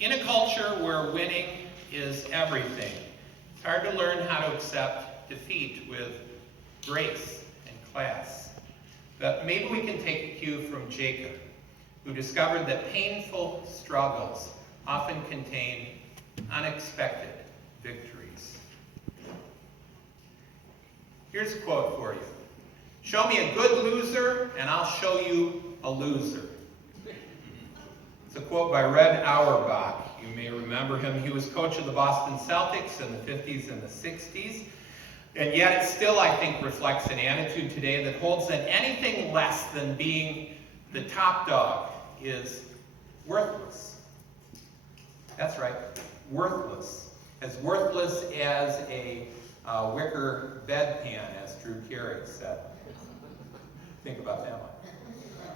In a culture where winning is everything, it's hard to learn how to accept defeat with grace and class. But maybe we can take a cue from Jacob, who discovered that painful struggles often contain unexpected victories. Here's a quote for you. "Show me a good loser, and I'll show you a loser." It's a quote by Red Auerbach. You may remember him. He was coach of the Boston Celtics in the 50s and the 60s. And yet it still, I think, reflects an attitude today that holds that anything less than being the top dog is worthless. That's right, worthless. As worthless as a wicker bedpan, as Drew Carey said. Think about that one.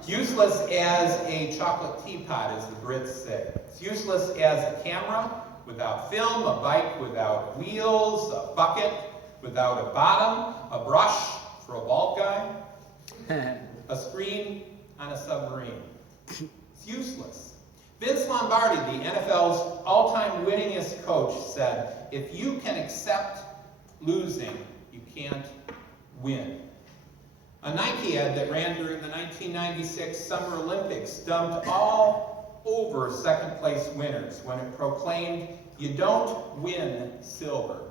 Useless as a chocolate teapot, as the Brits say. It's useless as a camera without film, a bike without wheels, a bucket without a bottom, a brush for a bald guy, a screen on a submarine. It's useless. Vince Lombardi, the NFL's all-time winningest coach, said, "If you can accept losing, you can't win." A Nike ad that ran during the 1996 Summer Olympics dumped all over second-place winners when it proclaimed, "You don't win silver,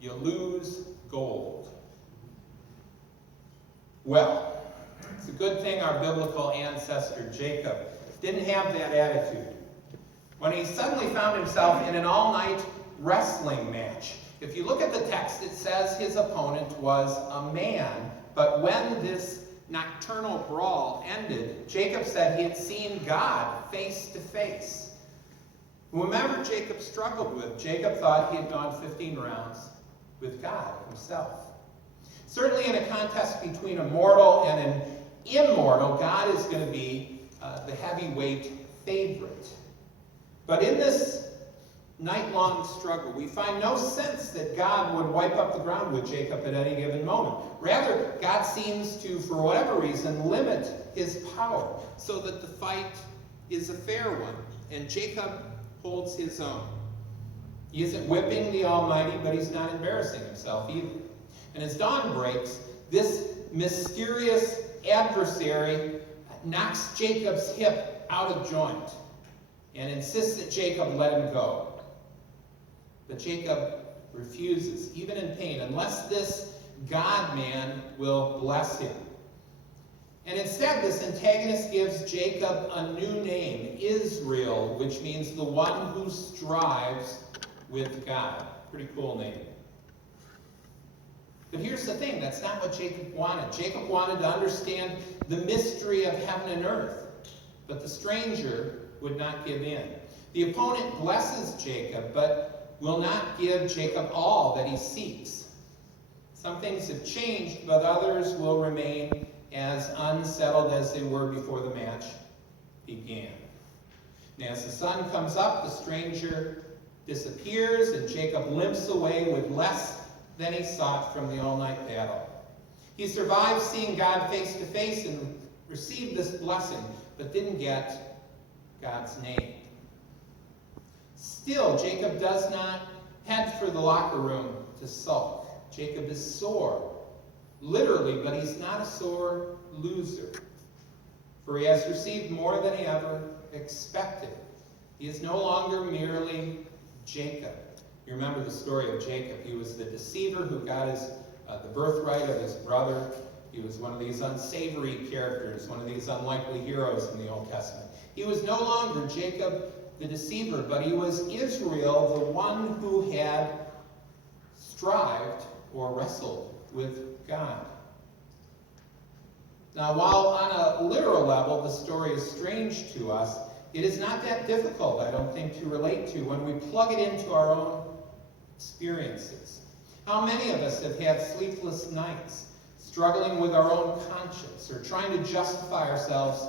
you lose gold." Well, it's a good thing our biblical ancestor Jacob didn't have that attitude. When he suddenly found himself in an all-night wrestling match, if you look at the text, it says his opponent was a man. But when this nocturnal brawl ended, Jacob said he had seen God face to face. Whomever Jacob struggled with, Jacob thought he had gone 15 rounds with God himself. Certainly in a contest between a mortal and an immortal, God is going to be the heavyweight favorite. But in this night-long struggle, we find no sense that God would wipe up the ground with Jacob at any given moment. Rather, God seems to, for whatever reason, limit his power so that the fight is a fair one, and Jacob holds his own. He isn't whipping the Almighty, but he's not embarrassing himself either. And as dawn breaks, this mysterious adversary knocks Jacob's hip out of joint and insists that Jacob let him go. But Jacob refuses, even in pain, unless this God-man will bless him. And instead, this antagonist gives Jacob a new name, Israel, which means the one who strives with God. Pretty cool name. But here's the thing, that's not what Jacob wanted. Jacob wanted to understand the mystery of heaven and earth, but the stranger would not give in. The opponent blesses Jacob, but will not give Jacob all that he seeks. Some things have changed, but others will remain as unsettled as they were before the match began. And as the sun comes up, the stranger disappears, and Jacob limps away with less than he sought from the all-night battle. He survived seeing God face to face and received this blessing, but didn't get God's name. Still, Jacob does not head for the locker room to sulk. Jacob is sore, literally, but he's not a sore loser. For he has received more than he ever expected. He is no longer merely Jacob. You remember the story of Jacob. He was the deceiver who got the birthright of his brother. He was one of these unsavory characters, one of these unlikely heroes in the Old Testament. He was no longer Jacob the deceiver, but he was Israel, the one who had strived or wrestled with God. Now, while on a literal level the story is strange to us, it is not that difficult, I don't think, to relate to when we plug it into our own experiences. How many of us have had sleepless nights, struggling with our own conscience, or trying to justify ourselves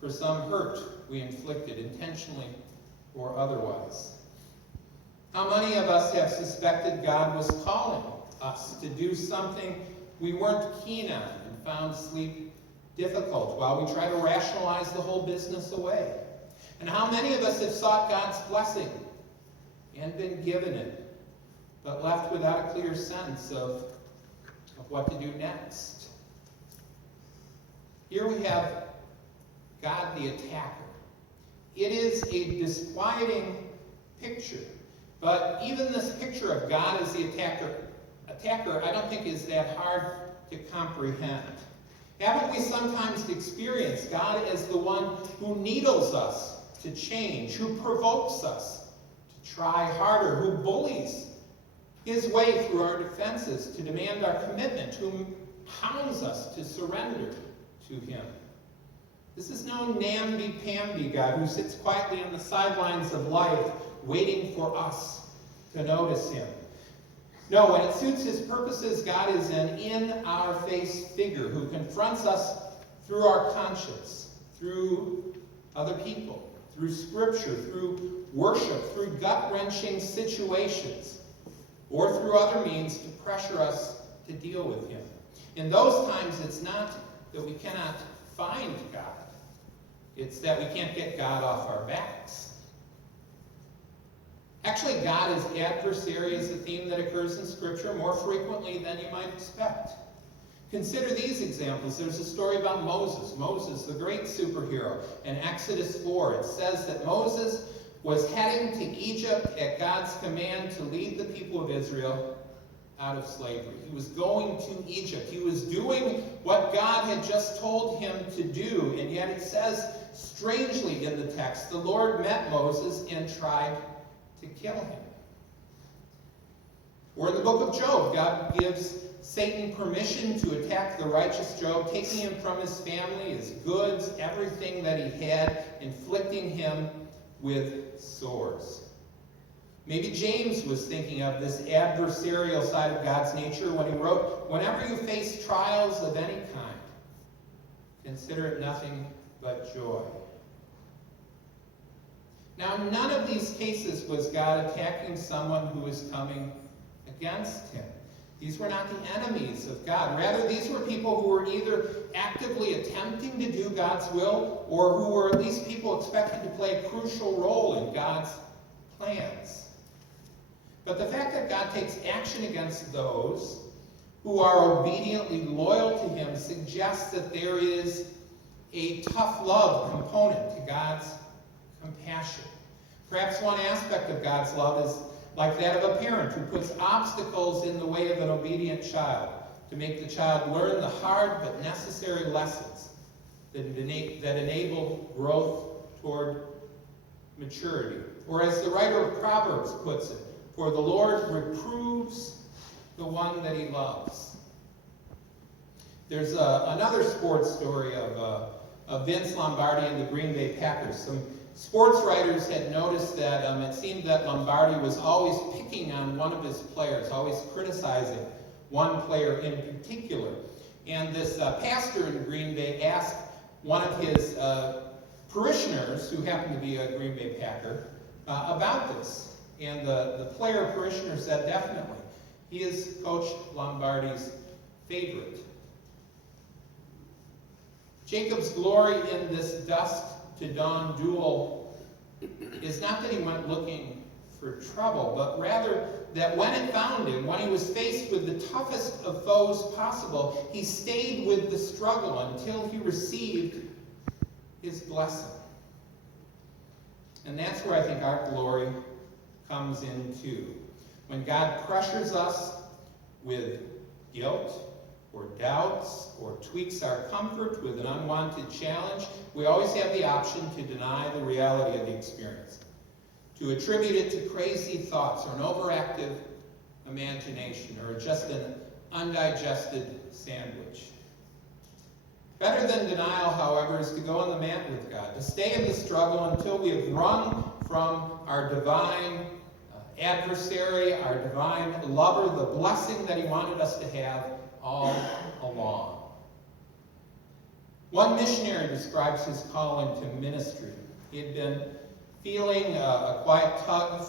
for some hurt we inflicted intentionally or otherwise? How many of us have suspected God was calling us to do something we weren't keen on and found sleep difficult while we try to rationalize the whole business away? And how many of us have sought God's blessing and been given it, but left without a clear sense of what to do next? Here we have God the attacker. It is a disquieting picture, but even this picture of God as the attacker, I don't think is that hard to comprehend. Haven't we sometimes experienced God as the one who needles us to change, who provokes us to try harder, who bullies his way through our defenses to demand our commitment, who hounds us to surrender to him? This is no namby-pamby God who sits quietly on the sidelines of life waiting for us to notice him. No, when it suits his purposes, God is an in-our-face figure who confronts us through our conscience, through other people, through Scripture, through worship, through gut-wrenching situations, or through other means to pressure us to deal with him. In those times, it's not that we cannot find God. It's that we can't get God off our backs. Actually, God as adversary is a theme that occurs in Scripture more frequently than you might expect. Consider these examples. There's a story about Moses. Moses, the great superhero. In Exodus 4, it says that Moses was heading to Egypt at God's command to lead the people of Israel out of slavery. He was going to Egypt. He was doing what God had just told him to do. And yet it says, strangely in the text, the Lord met Moses and tried to kill him. Or in the book of Job, God gives Satan permission to attack the righteous Job, taking him from his family, his goods, everything that he had, inflicting him with sores. Maybe James was thinking of this adversarial side of God's nature when he wrote, "Whenever you face trials of any kind, consider it nothing but joy." Now, none of these cases was God attacking someone who was coming against him. These were not the enemies of God. Rather, these were people who were either actively attempting to do God's will, or who were at least people expected to play a crucial role in God's plans. But the fact that God takes action against those who are obediently loyal to him suggests that there is a tough love component to God's compassion. Perhaps one aspect of God's love is like that of a parent who puts obstacles in the way of an obedient child to make the child learn the hard but necessary lessons that enable growth toward maturity. Or as the writer of Proverbs puts it, "For the Lord reproves the one that he loves." There's another sports story of Vince Lombardi and the Green Bay Packers. Some sports writers had noticed that it seemed that Lombardi was always picking on one of his players, always criticizing one player in particular. And this pastor in Green Bay asked one of his parishioners, who happened to be a Green Bay Packer, about this. And the player parishioner said, "Definitely. He is Coach Lombardi's favorite." Jacob's glory in this dusk-to-dawn duel is not that he went looking for trouble, but rather that when it found him, when he was faced with the toughest of foes possible, he stayed with the struggle until he received his blessing. And that's where I think our glory comes in too. When God pressures us with guilt or doubts or tweaks our comfort with an unwanted challenge, we always have the option to deny the reality of the experience, to attribute it to crazy thoughts or an overactive imagination or just an undigested sandwich. Better than denial, however, is to go on the mat with God, to stay in the struggle until we have wrung from our divine adversary, our divine lover, the blessing that he wanted us to have all along. One missionary describes his calling to ministry. He had been feeling a quiet tug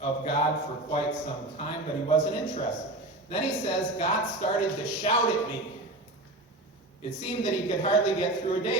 of God for quite some time, but he wasn't interested. Then he says, God started to shout at me. It seemed that he could hardly get through a day